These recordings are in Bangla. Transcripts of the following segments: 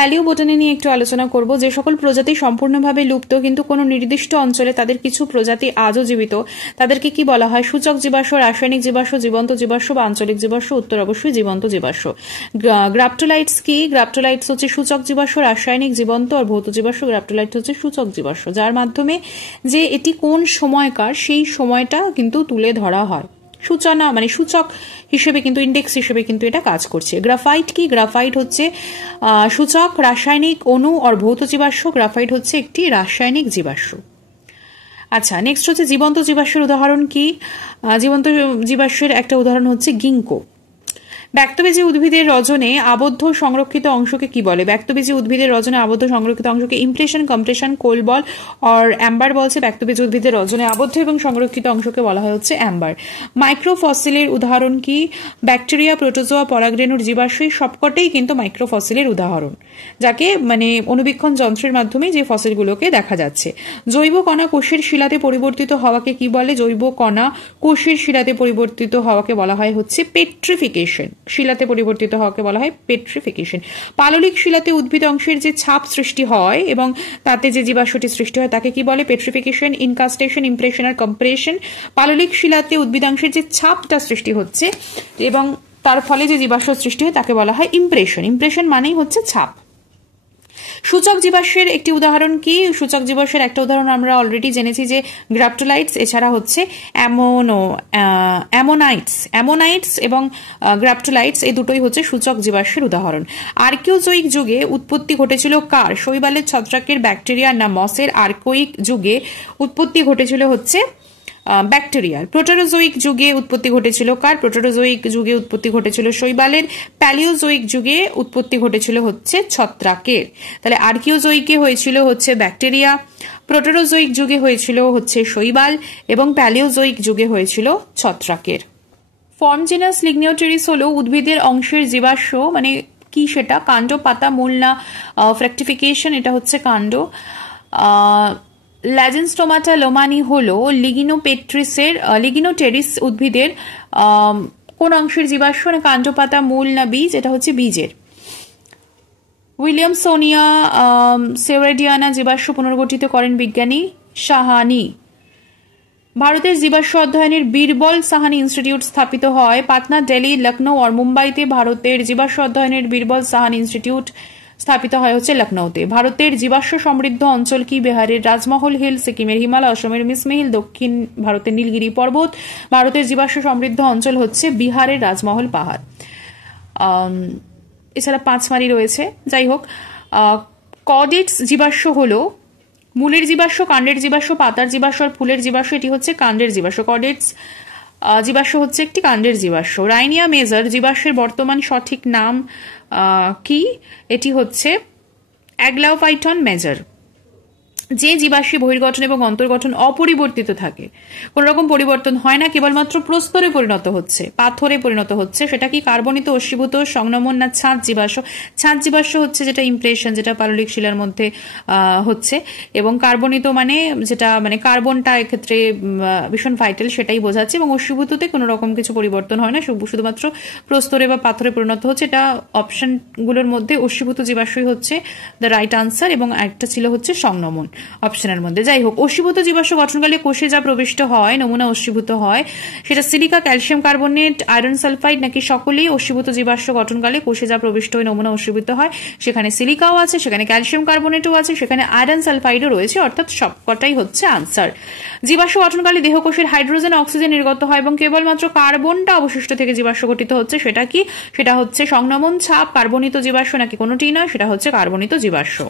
প্যালিওবোটানি নিয়ে একটু আলোচনা করব। যে সকল প্রজাতি সম্পূর্ণভাবে লুপ্ত কিন্তু কোনো নির্দিষ্ট অঞ্চলে তাদের কিছু প্রজাতি আজও জীবিত, তাদেরকে কি বলা হয়? সূচক জীবাশ্ম, রাসায়নিক জীবাশ্ম, জীবন্ত জীবাশ্ম বা আঞ্চলিক জীবাশ্ম। উত্তর অবশ্যই জীবন্ত জীবাশ্ম। গ্রাপ্টোলাইটস কি? গ্রাপ্টোলাইটস হচ্ছে সূচক জীবাশ্ম, রাসায়নিক, জীবন্ত আর ভৌত জীবাশ্ম। গ্রাপ্টোলাইটস হচ্ছে সূচক জীবাশ্ম, যার মাধ্যমে যে এটি কোন সময়কার সেই সময়টা কিন্তু তুলে ধরা হয়। সূচনা মানে সূচক হিসেবে কিন্তু, ইন্ডেক্স হিসেবে কিন্তু এটা কাজ করছে। গ্রাফাইট কি? গ্রাফাইট হচ্ছে সূচক, রাসায়নিক, অণু আর ভৌত জীবাশ্ম। গ্রাফাইট হচ্ছে একটি রাসায়নিক জীবাশ্ম। আচ্ছা, নেক্সট হচ্ছে জীবন্ত জীবাশ্মের উদাহরণ কি? জীবন্ত জীবাশ্মের একটা উদাহরণ হচ্ছে গিঙ্কো। ব্যক্তবীজী উদ্ভিদের রজনে আবদ্ধ সংরক্ষিত অংশকে কি বলে? ব্যক্তবীজী উদ্ভিদের রজনে আবদ্ধ সংরক্ষিত অংশকে ইমপ্রেশন, কম্প্রেশন, কোল বল আর অ্যাম্বার বলছে। ব্যক্তবীজী উদ্ভিদের রজনে আবদ্ধ এবং সংরক্ষিত অংশকে বলা হয় হচ্ছে অ্যাম্বার। মাইক্রোফসিলের উদাহরণ কি? ব্যাকটেরিয়া, প্রোটোজোয়া, পরাগরেণুর জীবাশ্ম সবকটাই কিন্তু মাইক্রোফসিলের উদাহরণ, যাকে মানে অনুবীক্ষণ যন্ত্রের মাধ্যমে যে ফসিলগুলোকে দেখা যাচ্ছে। জৈব কণা কোষের শিলাতে পরিবর্তিত হওয়াকে কি বলে? জৈব কণা কোষের শিলাতে পরিবর্তিত হওয়াকে বলা হয় হচ্ছে পেট্রিফিকেশন। শিলাতে পরিবর্তিত হওয়াকে বলা হয় পেট্রিফিকেশন। পাললিক শিলাতে উদ্ভিদ অংশের যে ছাপ সৃষ্টি হয় এবং তাতে যে জীবাশ্মটি সৃষ্টি হয় তাকে কি বলে? পেট্রিফিকেশন, ইনকাস্টেশন, ইমপ্রেশন আর কম্প্রেশন। পাললিক শিলাতে উদ্ভিদাংশের যে ছাপটা সৃষ্টি হচ্ছে এবং তার ফলে যে জীবাশ্ম সৃষ্টি হয় তাকে বলা হয় ইমপ্রেশন। ইমপ্রেশন মানেই হচ্ছে ছাপ। সূচক জীবাশ্মের একটি উদাহরণ কি? সূচক জীবাশ্মের একটা উদাহরণ আমরা অলরেডি জেনেছি যে গ্রাপ্টোলাইটস, এছাড়া হচ্ছে অ্যামোনাইটস এবং গ্রাপ্টোলাইটস, এই দুটোই হচ্ছে সূচক জীবাশ্মের উদাহরণ। আর্কিওজোয়িক যুগে উৎপত্তি ঘটেছিল কার? শৈবালের ছত্রাকের, ব্যাকটেরিয়া না মসের? আর্কিওয়িক যুগে উৎপত্তি ঘটেছিল হচ্ছে ব্যাকটেরিয়ার। প্রোটেরোজোয়িক যুগে উৎপত্তি ঘটেছিল কার? প্রোটেরোজোয়িক যুগে উৎপত্তি ঘটেছিল শৈবালের। প্যালিওজোয়িক যুগে উৎপত্তি ঘটেছিল হচ্ছে ছত্রাকের। তাহলে আর্কিওজোয়িকে হয়েছিল হচ্ছে ব্যাকটেরিয়া, প্রোটেরোজোয়িক যুগে হয়েছিল হচ্ছে শৈবাল এবং প্যালিওজোয়িক যুগে হয়েছিল ছত্রাকের। ফর্মজেনাস লিগনিওটেরিস হলো উদ্ভিদের অংশের জীবাশ্ম, মানে কি সেটা? কাণ্ড, পাতা, মূল না ফ্র্যাক্টিফিকেশন? এটা হচ্ছে কাণ্ড। ল্যাজেনস্টোমাটা লোমানি হলো লিগিনোটেরিস উদ্ভিদের কোন অংশের জীবাশ্ম? না কাণ্ড, পাতা, মূল না বীজ? এটা হচ্ছে বীজের। উইলিয়ামসোনিয়া সেওরেডিয়ানা জীবাশ্ম পুনর্গঠিত করেন বিজ্ঞানী সাহানি। ভারতের জীবাশ্ম অধ্যয়নের বীরবল সাহানি ইনস্টিটিউট স্থাপিত হয় পাটনা, দিল্লি, লখনৌ আর মুম্বাইতে। ভারতের জীবাশ্ম অধ্যয়নের বীরবল সাহানি ইনস্টিটিউট স্থাপিত হয় হচ্ছে লখনৌতে। ভারতের জীবাশ্ম সমৃদ্ধ অঞ্চল কি? বিহারের রাজমহল হিল, সিকিমের হিমালয়, অসমের মিসমিহিল, দক্ষিণ ভারতের নীলগিরি পর্বত। ভারতের জীবাশ্ম সমৃদ্ধ অঞ্চল হচ্ছে বিহারের রাজমহল পাহাড়। এছাড়া পাঁচমারি রয়েছে। যাই হোক, কডেটস জীবাশ্ম হলো মূলের জীবাশ্ম, কাণ্ডের জীবাশ্ম, পাতার জীবাশ্ম আর ফুলের জীবাশ্ম। এটি হচ্ছে কাণ্ডের জীবাশ্ম। কডেটস জীবাশ্ম হচ্ছে একটি কাণ্ডের জীবাশ্ম। রাইনিয়া মেজর জীবাশ্মের বর্তমান সঠিক নাম কি? এটি হচ্ছে অ্যাগ্লাওফাইটন মেজর। যে জীবাশ্মে বহির্গঠন এবং অন্তর্গঠন অপরিবর্তিত থাকে, কোন রকম পরিবর্তন হয় না, কেবলমাত্র প্রস্তরে পরিণত হচ্ছে, পাথরে পরিণত হচ্ছে, সেটা কি? কার্বনিত, অশ্বীভূত, সংনমন না ছাঁচ জীবাশ্ম? ছাঁচ জীবাশ্ম হচ্ছে যেটা ইমপ্রেশন, যেটা পাললিক শিলার মধ্যে হচ্ছে, এবং কার্বনিত মানে যেটা মানে কার্বনটা এক্ষেত্রে ভীষণ ভাইটাল, সেটাই বোঝাচ্ছে। এবং অশ্বীভূততে কোনো রকম কিছু পরিবর্তন হয় না, শুধুমাত্র প্রস্তরে বা পাথরে পরিণত হচ্ছে। এটা অপশনগুলোর মধ্যে অশ্বীভূত জীবাশ্মই হচ্ছে দ্য রাইট আনসার, এবং একটা ছিল হচ্ছে সংনমন অপশনের মধ্যে। যাই হোক, অশ্বীভূত জীবাশ্ম গঠনকালে কোষে যা প্রবিষ্ট হয়, নমুনা অশ্বীভূত হয়, সেটা silica, calcium carbonate, iron sulphide নাকি সকলেই? অশ্বীভূত জীবাশ্ম গঠনকালে কোষে যা প্রবিষ্ট হয়, নমুনা অশ্বীভূত হয়, সেখানে সিলিকাও আছে, সেখানে ক্যালসিয়াম কার্বনেটও আছে, সেখানে আয়রন সালফাইডও রয়েছে, অর্থাৎ সবকটাই হচ্ছে আনসার। জীবাশ্ম গঠনকালে দেহকোষের হাইড্রোজেন, অক্সিজেন নির্গত হয় এবং কেবলমাত্র কার্বনটা অবশিষ্ট থেকে জীবাশ্ম গঠিত হচ্ছে, সেটা কি? সেটা হচ্ছে সংনমন, ছাপ। কার্বনিত জীবাশ্ম নাকি কোনোটি নয়, সেটা হচ্ছে কার্বনিত জীবাশ্ম।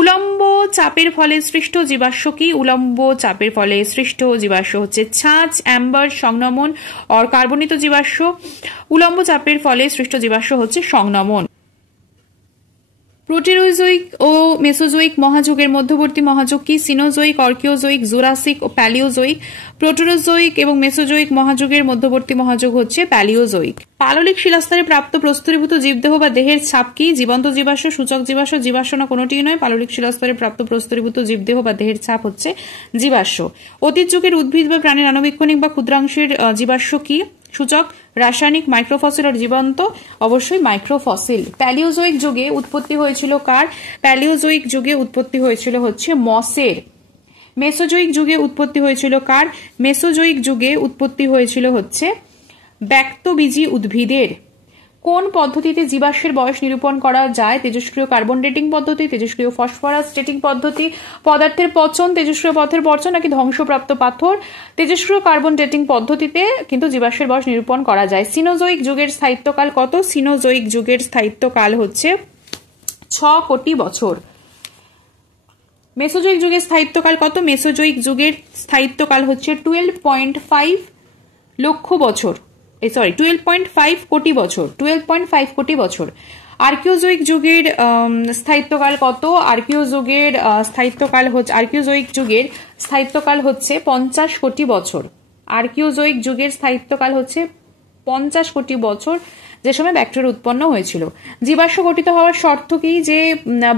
উলম্ব চাপের ফলে সৃষ্ট জীবাশ্ম কি? উলম্ব চাপের ফলে সৃষ্ট জীবাশ্ম হচ্ছে ছাঁচ, অ্যাম্বার, সংনমন আর কার্বনিত জীবাশ্ম। উলম্ব চাপের ফলে সৃষ্ট জীবাশ্ম হচ্ছে সংনমন। প্রোটেরোজোয়িক ও মেসোজোয়িক মহাযুগের মধ্যবর্তী মহাযুগ কি? সিনোজোয়িক, আর্কিওজোয়িক, জুরাসিক ও প্যালিওজোয়িক। প্রোটেরোজোয়িক এবং মেসোজোয়িক মহাযুগের মধ্যবর্তী মহাযুগ হচ্ছে প্যালিওজোয়িক। পাললিক শিলাস্তরে প্রাপ্ত প্রস্তরীভূত জীবদেহ বা দেহের ছাপ কি? জীবন্ত জীবাশ্ম, সূচক জীবাশ্ম, জীবাশ্ম না কোনোটিই নয়। পাললিক শিলাস্তরে প্রাপ্ত প্রস্তরীভূত জীবদেহ বা দেহের ছাপ হচ্ছে জীবাশ্ম। অতীত যুগের উদ্ভিদ বা প্রাণীর আণুবীক্ষণিক বা ক্ষুদ্রাংশের জীবাশ্ম কি? সূচক রাসায়নিক, মাইক্রোফসিল আর জীবন্ত, অবশ্যই মাইক্রোফসিল। প্যালিওজোইক যুগে উৎপত্তি হয়েছিল কার? প্যালিওজোইক যুগে উৎপত্তি হয়েছিল হচ্ছে মসের। মেসোজোইক যুগে উৎপত্তি হয়েছিল কার? মেসোজোইক যুগে উৎপত্তি হয়েছিল হচ্ছে ব্যক্তবীজী উদ্ভিদের। কোন পদ্ধতিতে জীবাশ্মের বয়স নিরূপণ করা যায়? তেজস্ক্রিয় কার্বন ডেটিং পদ্ধতি, তেজস্ক্রিয় ফসফরাস ডেটিং পদ্ধতি, পদার্থের পচন, তেজস্ক্রিয় পদার্থের পচন নাকি ধ্বংসপ্রাপ্ত পাথর? তেজস্ক্রিয় কার্বন ডেটিং পদ্ধতিতে কিন্তু জীবাশ্মের বয়স নিরূপণ করা যায়। সিনোজোইক যুগের স্থায়িত্বকাল কত? সিনোজোইক যুগের স্থায়িত্বকাল হচ্ছে 6 কোটি বছর। মেসোজোইক যুগের স্থায়িত্বকাল কত? মেসোজোইক যুগের স্থায়িত্বকাল হচ্ছে 12.5 লক্ষ বছর, 12.5 কোটি বছর, 12.5 কোটি বছর। আর্কিওজোইক যুগের স্থায়িত্বকাল কত? আর্কিওজোইক যুগের স্থায়িত্বকাল হচ্ছে 50 কোটি বছর। আর্কিওজোইক যুগের স্থায়িত্বকাল হচ্ছে 50 কোটি বছর, যে সময় ব্যাকটেরিয়া উৎপন্ন হয়েছিল। জীবাশ্ম গঠিত হওয়ার শর্ত কি? যে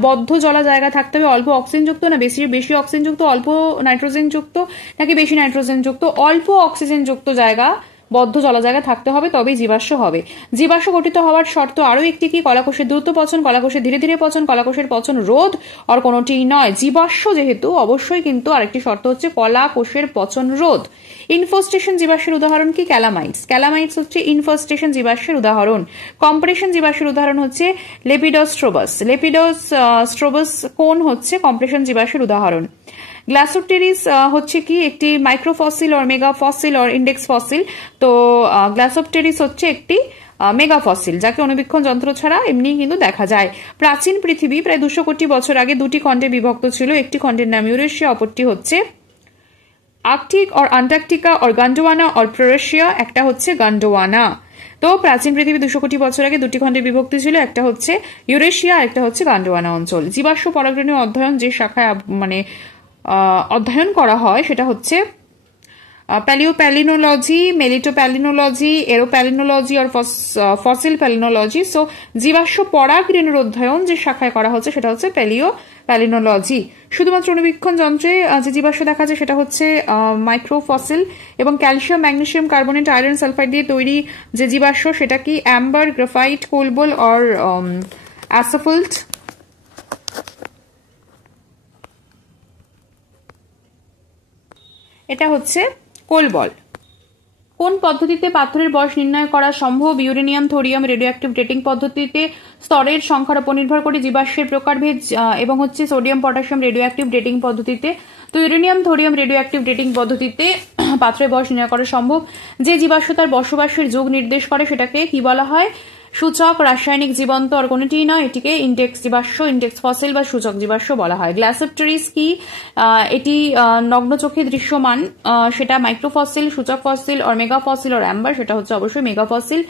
বদ্ধ জলা জায়গা থাকতে হবে, অল্প অক্সিজেনযুক্ত না বেশি অক্সিজেনযুক্ত, অল্প নাইট্রোজেনযুক্ত নাকি বেশি নাইট্রোজেনযুক্ত? অল্প অক্সিজেনযুক্ত জায়গা, বদ্ধ জলা জায়গা থাকতে হবে, তবেই জীবাশ্ম হবে। জীবাশ্ম গঠিত হওয়ার শর্ত আরো একটি কি? কলাকোষের দ্রুত পচন, কলাকোষের ধীরে ধীরে পচন, কলাকোষের পচন রোধ, আর কোনোটি নয়। জীবাশ্ম যেহেতু, অবশ্যই কিন্তু আরেকটি শর্ত হচ্ছে কলাকোষের পচন রোধ। ইনফেস্টেশন জীবাশ্মের উদাহরণ কি? ক্যালামাইটস। ক্যালামাইটস হচ্ছে ইনফেস্টেশন জীবাশ্মের উদাহরণ। কম্প্রেশন জীবাশ্মের উদাহরণ হচ্ছে লেপিডোস্ট্রোবাস। লেপিডোস্ট্রোবাস কোন হচ্ছে কম্প্রেশন জীবাশ্মের উদাহরণ। গ্লাসোপটেরিস হচ্ছে কি? একটি মাইক্রোফসিল আর মেগাফসিল আর ইন্ডেক্স ফসিল। তো গ্লাসোপটেরিস হচ্ছে একটি মেগাফসিল, যাকে অনুবীক্ষণ যন্ত্র ছাড়া এমনি কিন্তু দেখা যায়। প্রাচীন পৃথিবী প্রায় 200 কোটি বছর আগে দুটি খণ্ডে বিভক্ত ছিল। একটি খণ্ডের নাম ইউরেশিয়া, অপরটি হচ্ছে আর্কটিক আর আন্টার্কটিকা আর গন্ডোয়ানা আর প্রোরেশিয়া, একটা হচ্ছে গন্ডোয়ানা। তো প্রাচীন পৃথিবী 200 কোটি বছর আগে দুটি খণ্ডে বিভক্তি ছিল, একটা হচ্ছে ইউরেশিয়া, একটা হচ্ছে গন্ডোয়ানা অঞ্চল। জীবাশ্ম পরাগরেণু অধ্যয়ন যে শাখায় অধ্যয়ন করা হয় সেটা হচ্ছে প্যালিওপ্যালিনোলজি, মেলিটোপ্যালিনোলজি, এরোপ্যালিনোলজি আর ফসিল প্যালিনোলজি। সো জীবাশ্ম পরাগরেণুর অধ্যয়ন যে শাখায় করা হচ্ছে সেটা হচ্ছে প্যালিওপ্যালিনোলজি। শুধুমাত্র অনুবীক্ষণ যন্ত্রে যে জীবাশ্ম দেখা যায় সেটা হচ্ছে মাইক্রোফসিল, এবং calcium, magnesium carbonate, iron sulphide দিয়ে তৈরি যে জীবাশ্ম সেটা কি? অ্যাম্বার, গ্রাফাইট, কোলবল আর অ্যাসফল্ট। এটা হচ্ছে কোলবল। কোন পদ্ধতিতে পাথরের বয়স নির্ণয় করা সম্ভব? ইউরেনিয়াম, থোরিয়াম, রেডিওঅ্যাক্টিভ ডেটিং পদ্ধতিতে। স্তরের সংখ্যার উপর নির্ভর করে জীবাশ্মের প্রকারভেদ, এবং হচ্ছে সোডিয়াম, পটাশিয়াম, রেডিওঅ্যাক্টিভ ডেটিং পদ্ধতিতে। তো ইউরেনিয়াম, থোরিয়াম, রেডিওঅ্যাক্টিভ ডেটিং পদ্ধতিতে পাথরের বয়স নির্ণয় করা সম্ভব। যে জীবাশ্ম তার বসবাসের যুগ নির্দেশ করে সেটাকে কি বলা হয়? সূচক রাসায়নিক, জীবন্ত আর কোনটিই নয়, এটিকে ইন্ডেক্স জীবাশ্ম, ইন্ডেক্স ফসিল বা সূচক জীবাশ্ম বলা হয়। গ্লাসোপটেরিস কি? এটি নগ্ন চোখে দৃশ্যমান, সেটা মাইক্রোফসিল, সূচক ফসিল আর মেগাফসিল আর অ্যাম্বার, সেটা হচ্ছে অবশ্যই মেগাফসিল।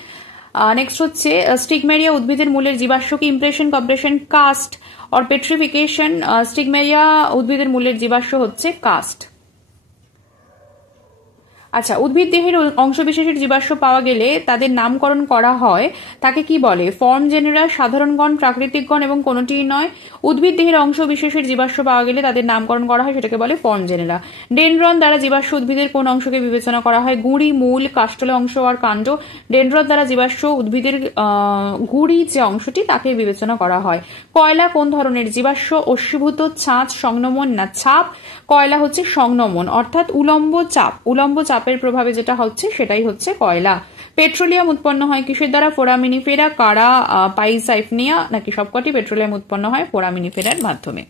নেক্সট হচ্ছে স্টিগমেরিয়া উদ্ভিদের মূলের জীবাশ্ম কি? ইমপ্রেশন, কম্প্রেশন, কাস্ট আর পেট্রিফিকেশন। স্টিগমেরিয়া উদ্ভিদের মূলের জীবাশ্ম হচ্ছে কাস্ট। আচ্ছা, উদ্ভিদ দেহের অংশবিশেষের জীবাশ্ম পাওয়া গেলে তাদের নামকরণ করা হয়, তাকে কি বলে? ফর্ম জেনেরা, সাধারণগণ, প্রাকৃতিকগণ এবং কোনটিই নয়। উদ্ভিদ দেহের অংশবিশেষের জীবাশ্ম পাওয়া গেলে তাদের নামকরণ করা হয়, সেটাকে বলে ফর্ম জেনেরা। ডেনড্রন দ্বারা জীবাশ্ম উদ্ভিদের কোন অংশকে বিবেচনা করা হয়? গুঁড়ি, মূল, কাষ্ঠল অংশ আর কাণ্ড। ডেনড্রন দ্বারা জীবাশ্ম উদ্ভিদের গুঁড়ি যে অংশটি তাকে বিবেচনা করা হয়। কয়লা কোন ধরনের জীবাশ্ম? অশ্বীভূত, ছাঁচ, সংনমন না ছাপ? কয়লা হচ্ছে সংনমন, অর্থাৎ উলম্ব চাপের প্রভাবে যেটা হচ্ছে সেটাই হচ্ছে কয়লা। পেট্রোলিয়াম উৎপন্ন হয় কিসের দ্বারা? ফোরামিনিফেরা, কারা, পাইসাইফনিয়া নাকি সবকটি? পেট্রোলিয়াম উৎপন্ন হয় ফোরামিনিফেরার মাধ্যমে।